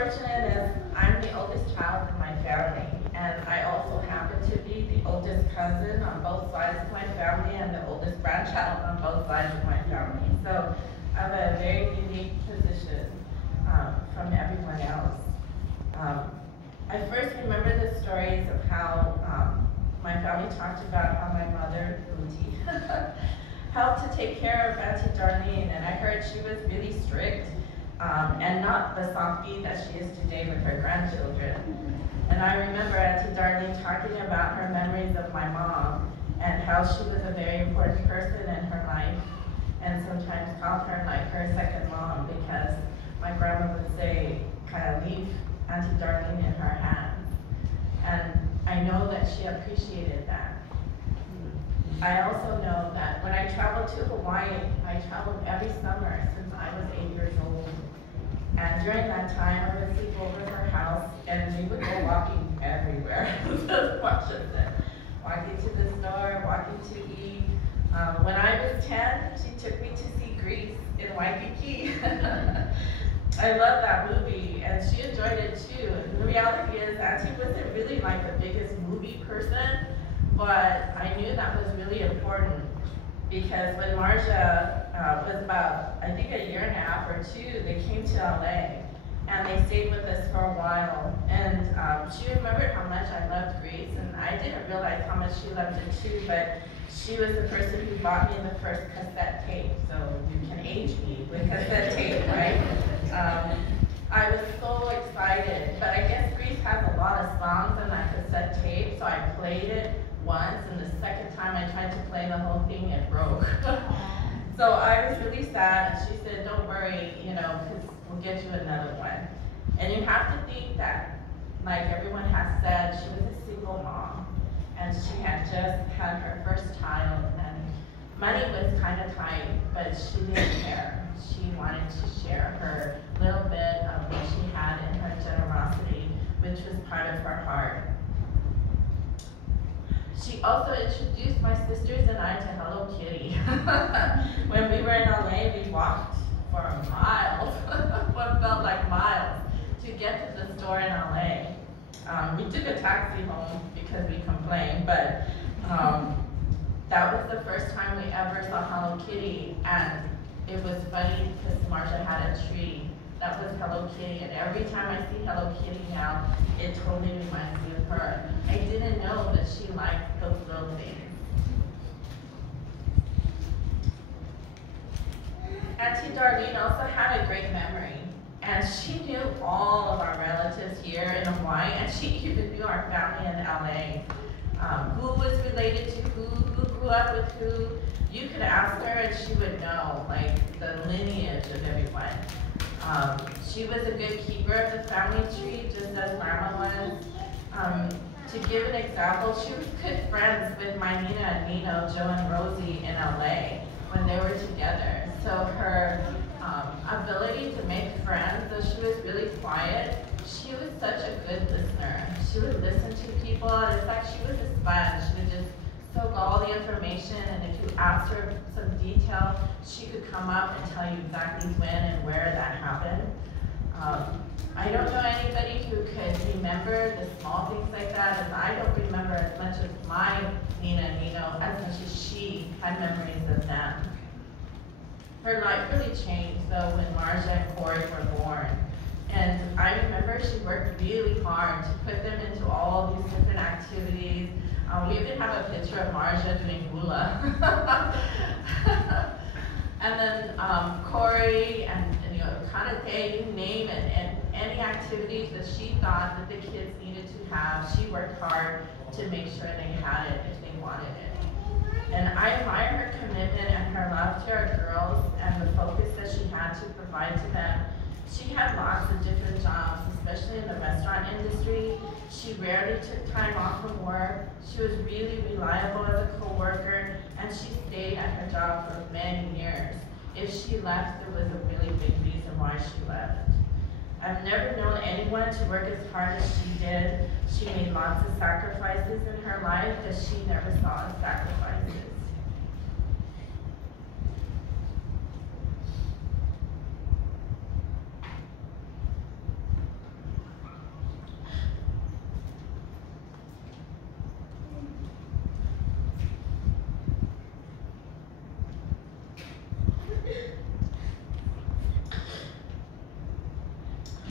fortunate as I'm the oldest child in my family, and I also happen to be the oldest cousin on both sides of my family and the oldest grandchild on both sides of my family. So I have a very unique position from everyone else. I first remember the stories of how my family talked about how my mother, Auntie, helped to take care of Auntie Darlyne, and I heard she was really strict and not the softie that she is today with her grandchildren. And I remember Auntie Darlyne talking about her memories of my mom and how she was a very important person in her life, and sometimes called her like her second mom, because my grandma would say, kind of leave Auntie Darlyne in her hands. And I know that she appreciated that. I also know that when I traveled to Hawaii, I traveled every summer since I was 8 years old. And during that time, I would sleep over her house, and we would go walking everywhere. Just watch us there. Walking to the store, walking to eat. When I was 10, she took me to see Grease in Waikiki. I love that movie, and she enjoyed it too. And the reality is, Auntie wasn't really like the biggest movie person, but I knew that was really important, because when Marja was about, I think, a year and a half or two, they came to LA, and they stayed with us for a while. And she remembered how much I loved Grease, and I didn't realize how much she loved it too, but she was the person who bought me the first cassette tape, so you can age me with cassette tape, right? I was so excited, but I guess Grease has a lot of songs on that cassette tape, so I played it once, and the second time I tried to play the whole thing, it broke. So I was really sad, and she said, don't worry, you know, because we'll get you another one. And you have to think that, like everyone has said, she was a single mom, and she had just had her first child, and money was kind of tight, but she didn't care. She wanted to share her little bit of what she had in her generosity, which was part of her heart. She also introduced my sisters and I to Hello Kitty. When we were in LA, we walked for miles, what felt like miles, to get to the store in LA. We took a taxi home because we complained, but that was the first time we ever saw Hello Kitty, and it was funny because Marcia had a tree that was Hello Kitty, and every time I see Hello Kitty now, it totally reminds me of her. I didn't know that she liked those little things. Auntie Darlyne also had a great memory, and she knew all of our relatives here in Hawaii, and she even knew our family in LA. Who was related to who grew up with who. You could ask her and she would know, like, the lineage of everyone. She was a good keeper of the family tree, just as Grandma was. To give an example, she was good friends with my Nina and Nino, Joe and Rosie in LA when they were together. So her ability to make friends, though she was really quiet, she was such a good listener. She would listen to people, and it's like she was a sponge. She would just soak all the information, and if you asked her some detail, she could come up and tell you exactly when and where that happened. I don't know anybody who could remember the small things like that, and I don't remember as much as my Nina and Nino as much as she had memories of them. Her life really changed though when Marja and Corey were born. And I remember she worked really hard to put them into all these different activities. We even have a picture of Marja doing hula. And then Corey and karate, you name it, and any activities that she thought that the kids needed to have, she worked hard to make sure they had it if they wanted it. And I admire her commitment and her love to our girls and the focus that she had to provide to them. She had lots of different jobs, especially in the restaurant industry. She rarely took time off from work. She was really reliable as a co-worker, and she stayed at her job for many years. If she left, there was a really big reason why she left. I've never known anyone to work as hard as she did. She made lots of sacrifices in her life that she never saw as sacrifices.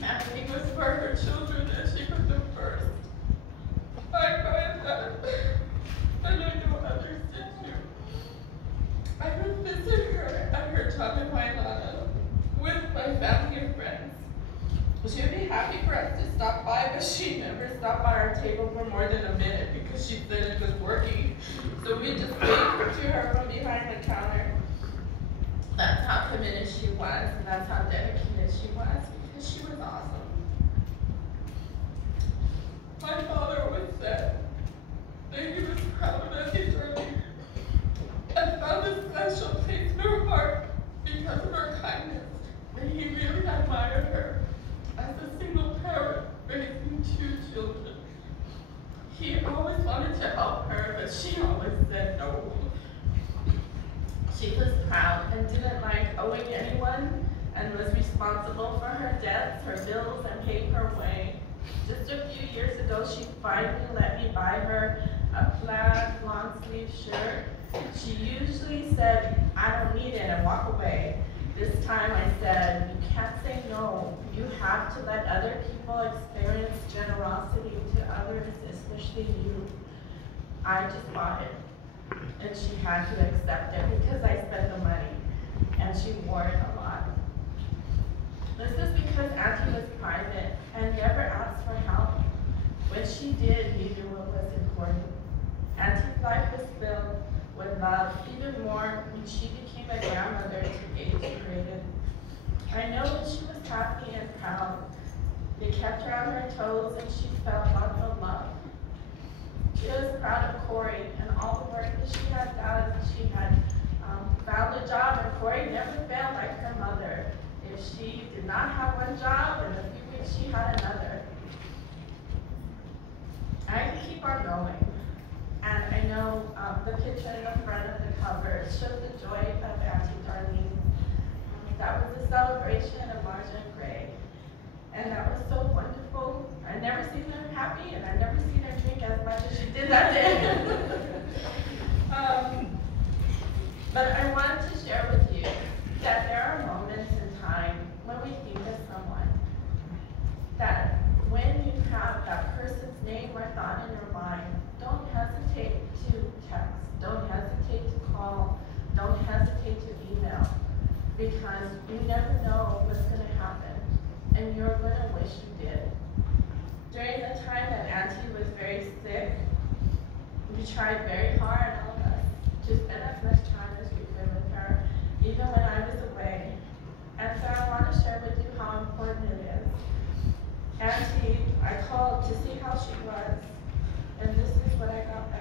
And it was for her children that she put them first. I cried that, and I know others did too. I would visit her at her job in Wailana with my family and friends. She would be happy for us to stop by, but she never stopped by our table for more than a minute because she said it was working. So we just waved to her from behind the counter. That's how committed she was, and that's how dedicated she was, because she was awesome. My father always said that he was proud of Auntie Darlyne and found a special place in her heart because of her kindness, and he really admired her as a single parent raising 2 children. He always wanted to help her, but she always said no. She was proud and didn't like owing anyone and was responsible for her debts, her bills, and paid her way. Just a few years ago, she finally let me buy her a plaid long-sleeve shirt. She usually said, "I don't need it," and walk away. This time I said, "You can't say no. You have to let other people experience generosity to others, especially you." I just bought it, and she had to accept it because I spent the money, and she wore it a lot. This is because Auntie was private and never asked for help. When she did, we knew what was important. Auntie's life was filled with love, even more when she became a grandmother to 8th graders. I know that she was happy and proud. They kept her on her toes and she felt lots of love. She was proud of Corey and all the work that she had done. She had found a job, and Corey never failed like her mother. If she did not have one job, in a few weeks she had another. I can keep on going. And I know the picture in the front of the cover shows the joy of Auntie Darlyne. That was a celebration of Marja and Gray. And that was so wonderful. I never seen her happy, and I never seen her drink as much as she did that day. But I wanted to share with you that there are moments in time when we think of someone that when you have that person's name or thought in your mind, don't hesitate to text, don't hesitate to call, don't hesitate to email, because you never know what's going to happen, and you're going to wish you did. During the time that Auntie was very sick, we tried very hard, all of us, to spend as much time as we could with her, even when I was away. And so I want to share with you how important it is. Auntie, I called to see how she was, and this is what I got back.